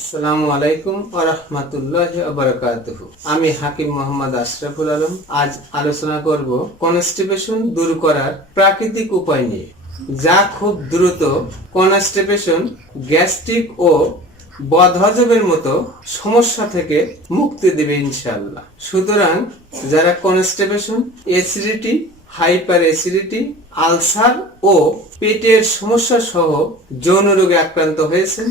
আসসালামু আলাইকুম আমি হাকিম মোহাম্মদ আশরাফুল আলম। আজ আলোচনা করব কনস্টিপেশন দূর করার প্রাকৃতিক উপায় নিয়ে। যা খুব দ্রুত কনস্টিপেশন, গ্যাস্ট্রিক ও বদহজমের মতো সমস্যা থেকে মুক্তি দেবে ইনশাআল্লাহ। সুতরাং যারা constipation acidity hyper acidity ulcer ও পেটের সমস্যা সহ যৌন রোগে আক্রান্ত হয়েছেন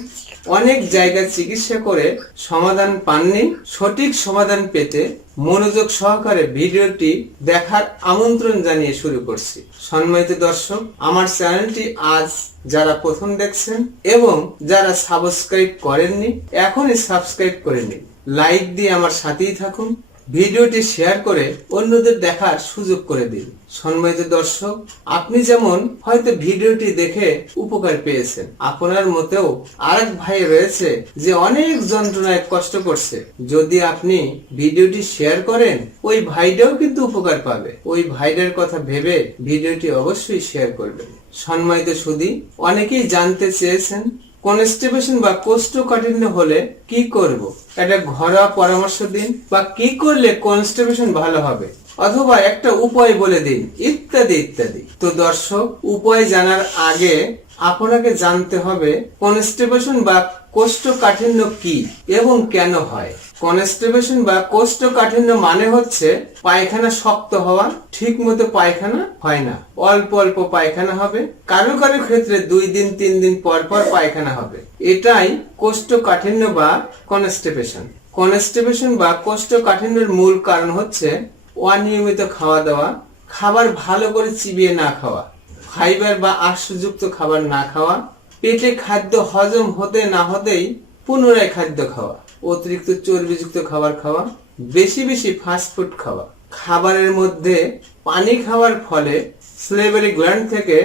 অনেক জায়গায় চিকিৎসা করে সমাধান পাননি। সঠিক সমাধান পেতে মনোযোগ সহকারে ভিডিওটি দেখার আমন্ত্রণ জানিয়ে শুরু করছি। সম্মানিত দর্শক, আমার চ্যানেলটি আজ যারা প্রথম দেখছেন এবং যারা সাবস্ক্রাইব করেননি, এখনই সাবস্ক্রাইব করে নিন। লাইক দিয়ে আমার সাথেই থাকুন। ভিডিওটি শেয়ার করে অন্যদের দেখার সুযোগ করে দিন। সম্মানিত দর্শক, আপনি যেমন হয়তো ভিডিওটি দেখে উপকার পেয়েছেন, আপনার মতেও আরেক ভাই রয়েছে যে অনেক যন্ত্রণায় কষ্ট করছে। যদি আপনি ভিডিওটি শেয়ার করেন, ওই ভাইটাও কিন্তু উপকার পাবে। ওই ভাইটার কথা ভেবে ভিডিওটি অবশ্যই শেয়ার করবেন। সম্মানিত সুদী অনেকেই জানতে চেয়েছেন কনস্টিপেশন বা কোষ্ঠকাঠিন্য হলে কি করব? একটা ঘরোয়া পরামর্শ দিন বা কি করলে কনস্টিপেশন ভালো হবে? অথবা একটা উপায় বলে দিন, ইত্যাদি ইত্যাদি। তো দর্শক, উপায় জানার আগে আপনাকে জানতে হবে কনস্টিপেশন বা কোষ্ঠকাঠিন্য কি এবং কেন হয়। কনস্টিপেশন বা কোষ্ঠকাঠিন্য মানে হচ্ছে পায়খানা শক্ত হওয়া ঠিক মতো পায়খানা হয় না। অল্প অল্প পায়খানা হবে। কারও কারও ক্ষেত্রে দুই দিন, তিন দিন পর পর পায়খানা হবে। এটাই কোষ্ঠকাঠিন্য বা কনস্টিপেশন কনস্টিপেশন বা কোষ্ঠকাঠিন্যের মূল কারণ হচ্ছে অনিয়মিত খাওয়া দাওয়া, খাবার ভালো করে চিবিয়ে না খাওয়া। ফাইবার বা আঁশযুক্ত খাবার না খাওয়া, পেটে খাদ্য হজম হতে না হতেই পুনরায় খাদ্য খাওয়া, অতিরিক্ত চর্বিযুক্ত খাবার খাওয়া, বেশি বেশি ফাস্টফুড খাওয়া। খাবারের মধ্যে পানি খাওয়ার ফলে স্লেভারি গ্ল্যান্ড থেকে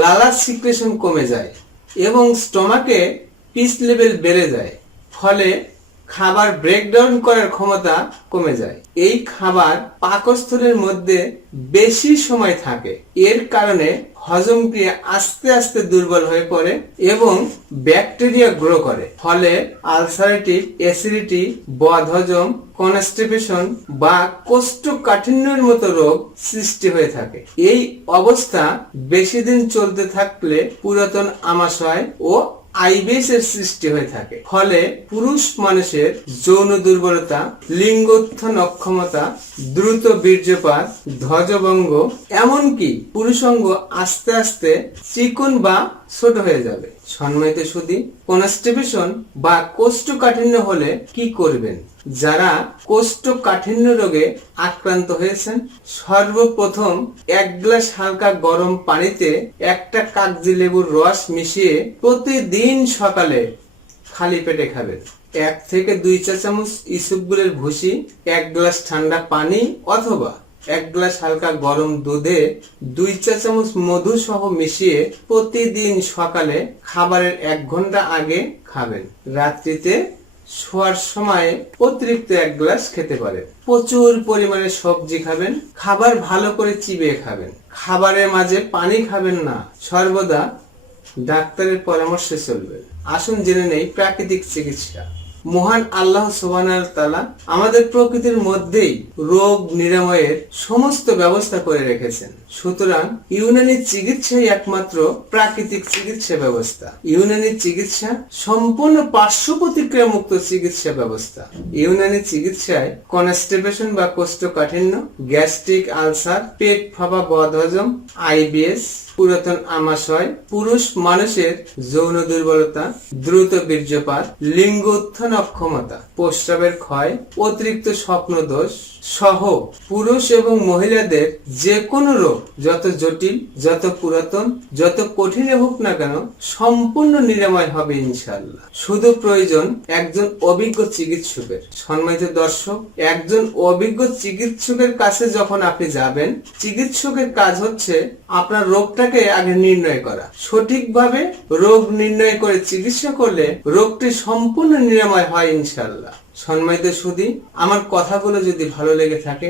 লালা সিক্রেশন কমে যায় এবং স্টমাকে পিস লেভেল বেড়ে যায়, ফলে খাবার ব্রেকডাউন করার ক্ষমতা কমে যায়। এই খাবার পাকস্থলের মধ্যে বেশি সময় থাকে, এর কারণে হজম আস্তে আস্তে দুর্বল হয়ে পড়ে এবং ব্যাকটেরিয়া গ্রো করে। ফলে আলসারেটিভ অ্যাসিডিটি বদহজম, কনস্টিপেশন বা কোষ্ঠকাঠিন্যের মতো রোগ সৃষ্টি হয়ে থাকে। এই অবস্থা বেশি দিন চলতে থাকলে পুরাতন আমাশয় ও আইবিএস এর সৃষ্টি হয়ে থাকে। ফলে পুরুষ মানুষের যৌন দুর্বলতা লিঙ্গোত্থান অক্ষমতা দ্রুত বীর্যপাত, ধ্বজভঙ্গ, এমনকি পুরুষঙ্গ আস্তে আস্তে চিকন বা ছোট হয়ে যাবে। সম্মানিত সুদী, কনস্টিপেশন বা কোষ্ঠকাঠিন্য হলে কি করবেন? যারা কোষ্ঠকাঠিন্য রোগে আক্রান্ত হয়েছেন, সর্বপ্রথম এক গ্লাস হালকা গরম পানিতে একটা কাগজি লেবুর রস মিশিয়ে প্রতিদিন সকালে খালি পেটে খাবেন। এক থেকে দুই চা চামচ ইসুপগুলের ভুসি, এক গ্লাস ঠান্ডা পানি অথবা এক গ্লাস হালকা গরম দুধে দুই চা চামচ মধু সহ মিশিয়ে প্রতিদিন সকালে খাবারের এক ঘণ্টা আগে খাবেন। রাত্রিতে শোয়ার সময় অতিরিক্ত এক গ্লাস খেতে পারেন। প্রচুর পরিমাণে সবজি খাবেন, খাবার ভালো করে চিবিয়ে খাবেন। খাবারের মাঝে পানি খাবেন না, সর্বদা ডাক্তারের পরামর্শে চলবেন। আসুন জেনে নেই প্রাকৃতিক চিকিৎসা। মহান আল্লাহ তালা আমাদের প্রকৃতির মধ্যেই রোগ, নিরাময়ের সমস্ত ব্যবস্থা করে রেখেছেন। সুতরাং ইউনানি চিকিৎসাই একমাত্র প্রাকৃতিক চিকিৎসা ব্যবস্থা। ইউনানি চিকিৎসা সম্পূর্ণ পার্শ্ব প্রতিক্রিয়া মুক্ত চিকিৎসা ব্যবস্থা। ইউনানি চিকিৎসায় কনস্টিপেশন বা কোষ্ঠকাঠিন্য, গ্যাস্ট্রিক আলসার, পেট ফাঁপা বদহজম, আইবিএস পুরাতন আমাশয় পুরুষ মানুষের যৌন দুর্বলতা, দ্রুত বীর্যপাত লিঙ্গ উত্থান অক্ষমতা, প্রস্রাবের ক্ষয়, অতিরিক্ত স্বপ্ন দোষ সহ পুরুষ এবং মহিলাদের যে কোনো রোগ, যত জটিল, যত পুরাতন, যত কঠিনে হোক না কেন, সম্পূর্ণ নিরাময় হবে ইনশাল্লাহ শুধু প্রয়োজন একজন অভিজ্ঞ চিকিৎসকের। সম্মানিত দর্শক, একজন অভিজ্ঞ চিকিৎসকের কাছে যখন আপনি যাবেন, চিকিৎসকের কাজ হচ্ছে আপনার রোগটাকে আগে নির্ণয় করা। সঠিকভাবে রোগ নির্ণয় করে চিকিৎসা করলে রোগটি সম্পূর্ণ নিরাময় হয় ইনশাল্লাহ সম্মানিত সুদী আমার কথাগুলো যদি ভালো লেগে থাকে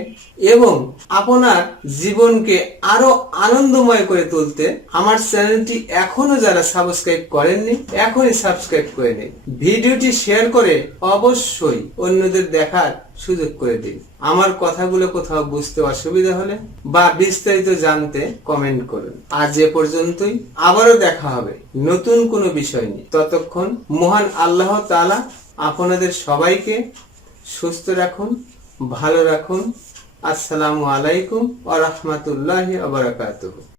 এবং আপনার জীবনকে আরও আনন্দময় করে তুলতে আমার চ্যানেলটি এখনও যারা সাবস্ক্রাইব করেননি, এখনই সাবস্ক্রাইব করে নিন। ভিডিওটি শেয়ার করে অবশ্যই অন্যদের দেখার সুযোগ করে দিন। আমার কথাগুলো কোথাও বুঝতে অসুবিধা হলে বা বিস্তারিত জানতে কমেন্ট করুন। আজ এ পর্যন্তই, আবারও দেখা হবে নতুন কোনো বিষয় নিয়ে। ততক্ষণ মহান আল্লাহ তাআলা আপনাদের সবাইকে সুস্থ রাখুন ভালো রাখুন। আসসালামু আলাইকুম আ রহমতুল্লাহ ওয়া বারাকাতুহু।